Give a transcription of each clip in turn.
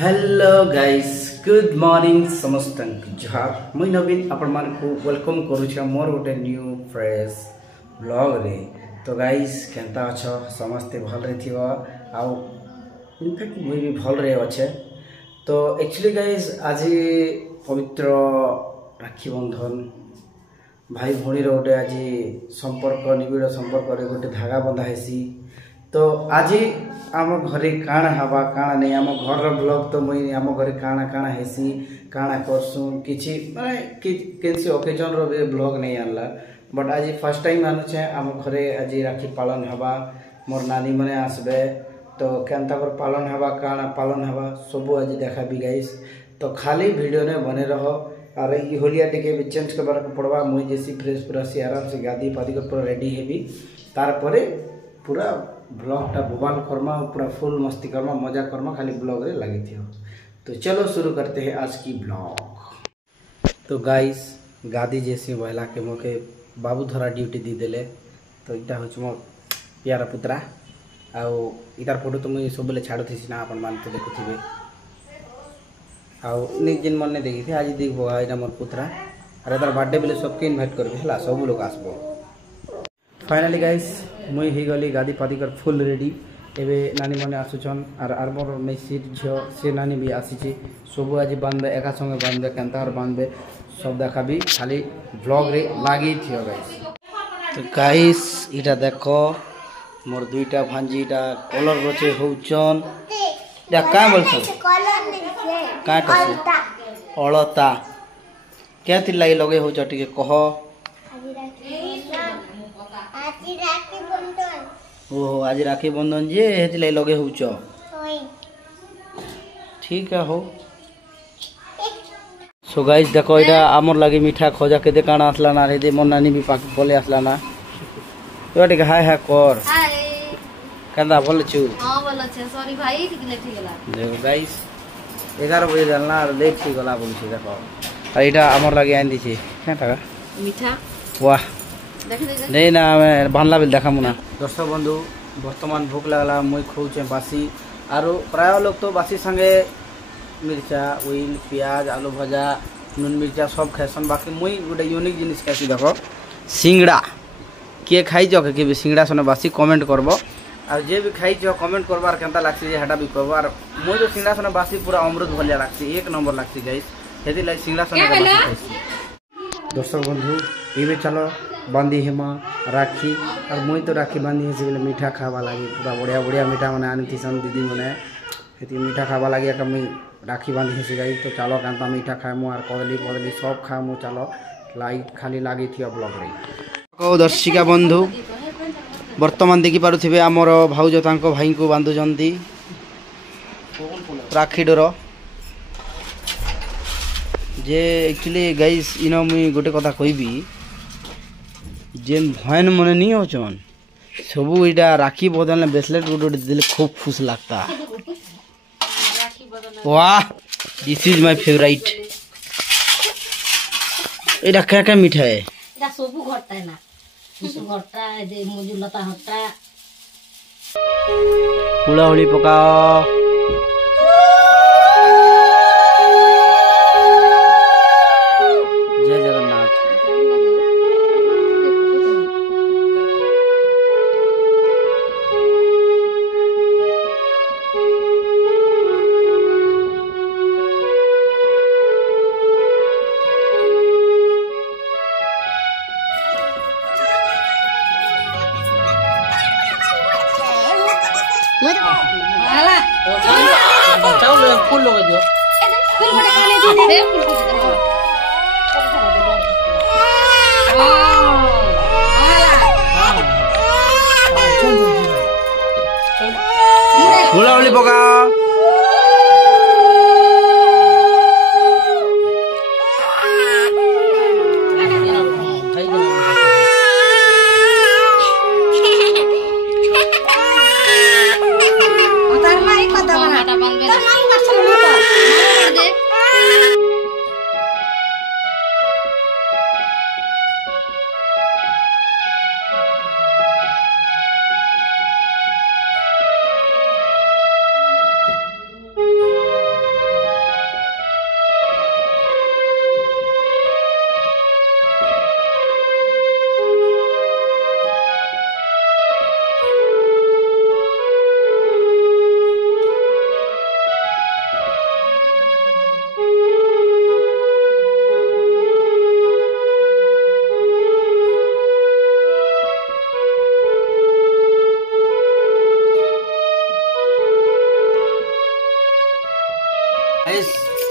Hello guys good morning समस्त जुहार मुई नवीन आपण मान को वेलकम करूछा मोर गोटे न्यू फ्रेश ब्लॉग रे। तो गाइस केनता अछ समस्ते भल रे थिबो आ इनफैक्ट मुई भी भल रे अच्छे। तो एक्चुअली गाइस आज पवित्र राखी बंधन भाई भौणी गोटे आज संपर्क निबिड़ संपर्क रे गोटे धागा बंधा हेसी। तो आज आम घरे काଣା हवा काଣା नहीं आम घर ब्लॉग तो मुई आम घरे काଣା काଣା हेसी काଣା करसु किछि माने किसी ओकेजन रो ब्लॉग नहीं आनला बट आज फर्स्ट टाइम आनुछे आम घरे आज राखी पालन हवा मोर नानी माने आसबे। तो केनता कर पालन हवा काଣା पालन हवा सब आज देखा भी गाइस। तो खाली वीडियो ने बने रहो और ये होलिया टिके भी चेंज करबार पड़वा मुई जैसी फ्रेश पूरा सी आराम से गादी पादी कर पूरा रेडी हेबी तार परे पूरा ब्लॉग बोबाल करमा पूरा फुल मस्ती करमा मजा करमा खाली ब्लॉग रे लगी थी। तो चलो शुरू करते हैं आज की ब्लॉग। तो गाइस गादी जैसी बहला के मोके बाबू धरा ड्यूटी दी देले। तो इटा हूँ मो प्यारा पुत्रा आउ इतार फोटो तो मुझे सब छाड़ू थी ना अपन मान तो देखुवे आउ जिन मन ने देखी थी आज देखो यहाँ मोर पुत्रा और तार बर्थडे बेले सबके इनभाइट करबे है सब लोग आसबो। फाइनाली गाइस मुई ही गली गादी पादी कर फुल रेडी एबे नानी माने आसुछन और मोर मेसीर झियो से नानी भी आसीची सब आज बांधबे एका संगे बांधबे केनता और बांधबे सब देखा भी खाली ब्लॉग रे लागी थियो गाइस। तो गाइस इटा देखो मोर दुईटा भांजीटा कलर रोचे होउचन या का बोलछो का कसे अलता केति लाई लगे होच टिके कह। ओहो आज राखी बंधन जे हेति लाई लगे होउच ठीक है हो। सो गाइस देखो इटा आमर लागी मीठा खोजा के काना आसला ना रे मोर नानी भी पाक बोले आसला ना तो टिके हाय हाय कर हाय कंदा बोल छु हां बोल छ सॉरी भाई ठीक लेट गेला देखो गाइस 11 बजे जालना और लेट छी गला बोल छी देखो और इटा आमर लागी आन दिछि क्या टाका मीठा वाह नहीं ना बांधला बेल देखा मुना। दर्शक बंधु बर्तमान भूख लगला मुई खोचे बासी और प्राय लोग तो बासी संगे मिर्चा उइल प्याज आलू भजा नून मिर्चा सब खाएसन बाकी मुई गोटे यूनिक जिनिस खासी देख सिंगड़ा किए खाई कि भी सिंगड़ा सने बासी कमेंट करबो और जे भी खाई कमेंट करबार केनता लागसी हेटा भी कहबो और मुई तो सिंगड़ा सने बासी पूरा अमृत भलिया लागसी एक नंबर लागसी गाइस हेति लाई सिंगड़ा सने बासी खाइसी। दर्शक बंधु इबे चलो बांधी हेमा राखी और मुई तो राखी बांधी हेसी बोले मीठा खावा लगी पूरा बढ़िया बढ़िया मीठा मैंने आनी थी दीदी मैंने हेती मीठा खावा लगी मुई राखी बांधी हेसी गई। तो चलो कांता मीठा खाएमु और कदली कदली सब खाएमु चलो लाइट खाली लगी थी ब्लॉग रे। दर्शिका बंधु वर्तमान देखी पारुथिबे आमर भाउज तांको भाई को बांधुचंती राखी डोर जे एक्चुअली गाइस इनो मुई गोटे कथा कहबी जेन भयन मन नहीं होचन सब इटा राखी बदल ब्रेसलेट गोटे दिले खूब खुश लगता। वाह दिस इज माय फेवरेट। एटा क्या क्या मीठा है एटा सब घरता है ना घरता है दे मुजुलता हटा हुला हुली पकाओ जय जगन्नाथ। फूल लगा दियो फूल बड़े खाने दे फूल वाली पका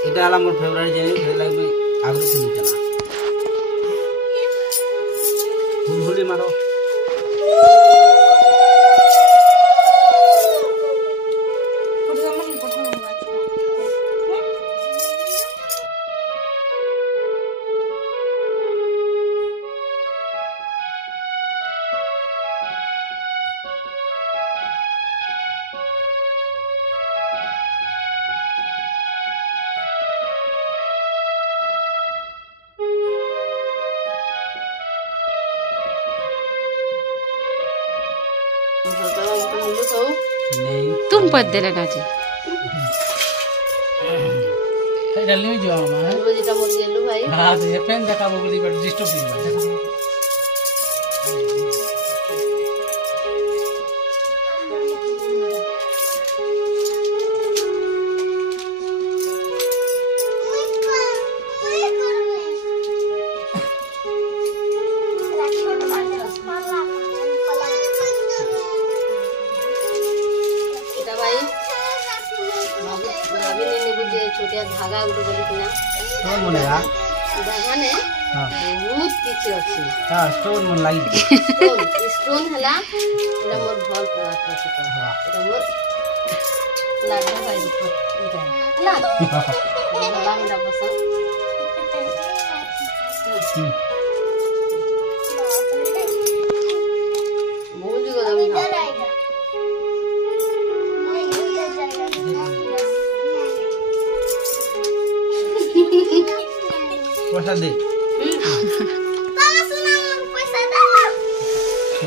এটা হল আমার ফেভারিট জিনিস হেলাই আমি আগ্রহ শুনতে না হুলহুলি মারো तुम पद देले गाजी এই ডালি মে যাও মা রোজিটা মর গেল ভাই হ্যাঁ যে পেন দেখাবো বলি বাট ডিস্টার্ব দিন छोटिया धागा गुटे बोली किना स्टोन मनेगा धागा ने बहुत किछि अछि हां स्टोन मन लागी स्टोन हला एला मोर भल प्रकृति को एला मोर लागला भाई इटा हला बाबा मेरा पसंद बहुत ही गदम पैसा दे बाबा सुना पैसा दे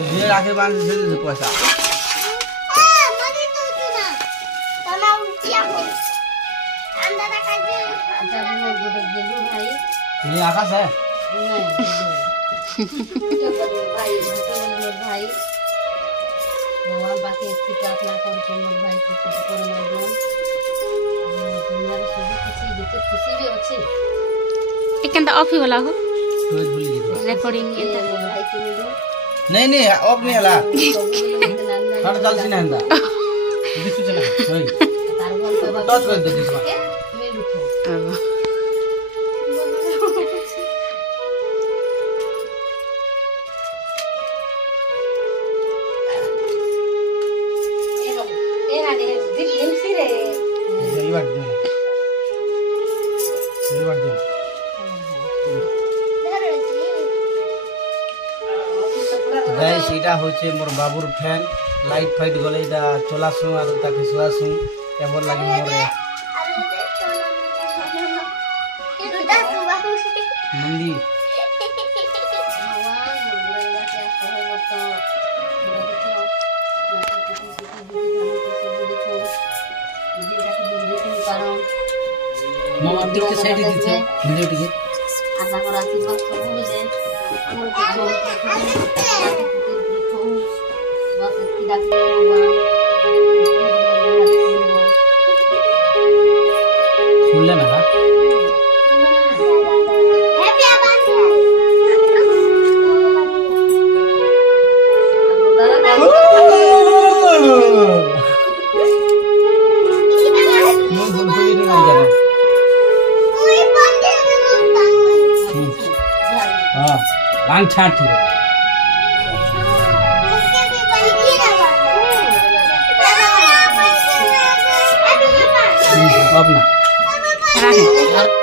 मुझे आके बांध दे पैसा मनी तो सुना तमा उठिया हो अंदर का जे अच्छा वो गुटे गेलु भाई ये आकाश है नहीं भाई मोर भाई भगवान बाकी इसकी प्रार्थना करके मोर भाई को कुछ करो ना दो दुनिया में सब किसी जते खुशी भी अच्छी एकंता ऑफ ही वाला हो रोज भूल गई रिकॉर्डिंग एंता मोर भाई के मिलो नहीं ऑफ नहीं हला तार हट चल सिना हंदा दिसु चला ओए बोल पे टच कर दे दिसवा मिल उठो ए गाने दिन सिरे जल्दी बात दे जल्दी बात दे गाइस इटा होचे मोर बाबूर फैन लाइट फाइट गले इटा चलासु और ताके सुआसु केबल लागि मोरे मंदी भगवान मुरैया के सोहे मत मामा देख के साइड दी थे वीडियो टिके आशा कर आशीर्वाद सब मिले मोर के बस की डाक सुन लेना का हैप्पी बर्थडे मैं बोल तो नहीं कर जाना कोई बर्थडे बोलता हां लांग छाट थी उसके भी बर्थडे ना अपना राखे